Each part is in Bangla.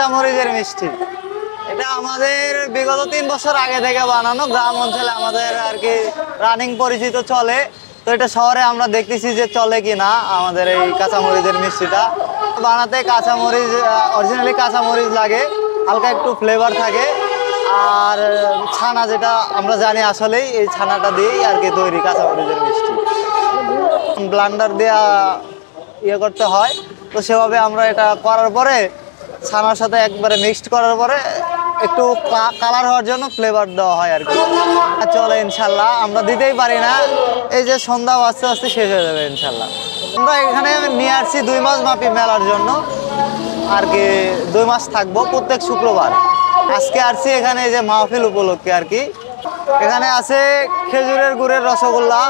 কাঁচামরিচের মিষ্টি। এটা আমাদের বিগত 3 বছর আগে থেকে বানানো, গ্রাম অঞ্চলে আমাদের আর কি রানিং পরিচিত চলে। তো এটা শহরে আমরা দেখতেছি যে চলে কিনা আমাদের এই কাঁচামরিচের মিষ্টিটা। বানাতে কাঁচামরিচ, অরিজিনালি কাঁচামরিচ লাগে, হালকা একটু ফ্লেভার থাকে। আর ছানা, যেটা আমরা জানি আসলেই এই ছানাটা দিয়েই আর কি তৈরি কাঁচামরিচের মিষ্টি। ব্লান্ডার দেওয়া ইয়ে করতে হয়, তো সেভাবে আমরা এটা করার পরে ছানার সাথে একবারে মিক্সড করার পরে একটু কালার হওয়ার জন্য ফ্লেভার দেওয়া হয় আর কি। চলে ইনশাল্লাহ, আমরা দিতেই পারি না, এই যে সন্ধ্যা আস্তে আস্তে শেষ হয়ে যাবে ইনশাল্লাহ। আমরা এখানে নিয়ে আসছি 2 মাস মাপি মেলার জন্য আর কি। 2 মাস থাকবো প্রত্যেক শুক্রবার। আজকে আসছি এখানে এই যে মাহফিল উপলক্ষে আর কি। এখানে আছে খেজুরের গুড়ের রসগোল্লা,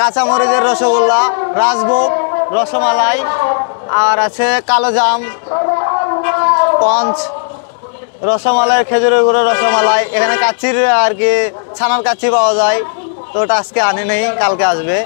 কাঁচামরিচের রসগোল্লা, রাজভোগ, রসমালাই, আর আছে কালোজাম, পঞ্চ, রসমালাই, খেজুরের গুড়ের রসমালাই। এখানে কাচ্চির আর কি ছানার কাচ্চি পাওয়া যায়, তো ওটা আজকে আনি নেই, কালকে আসবে।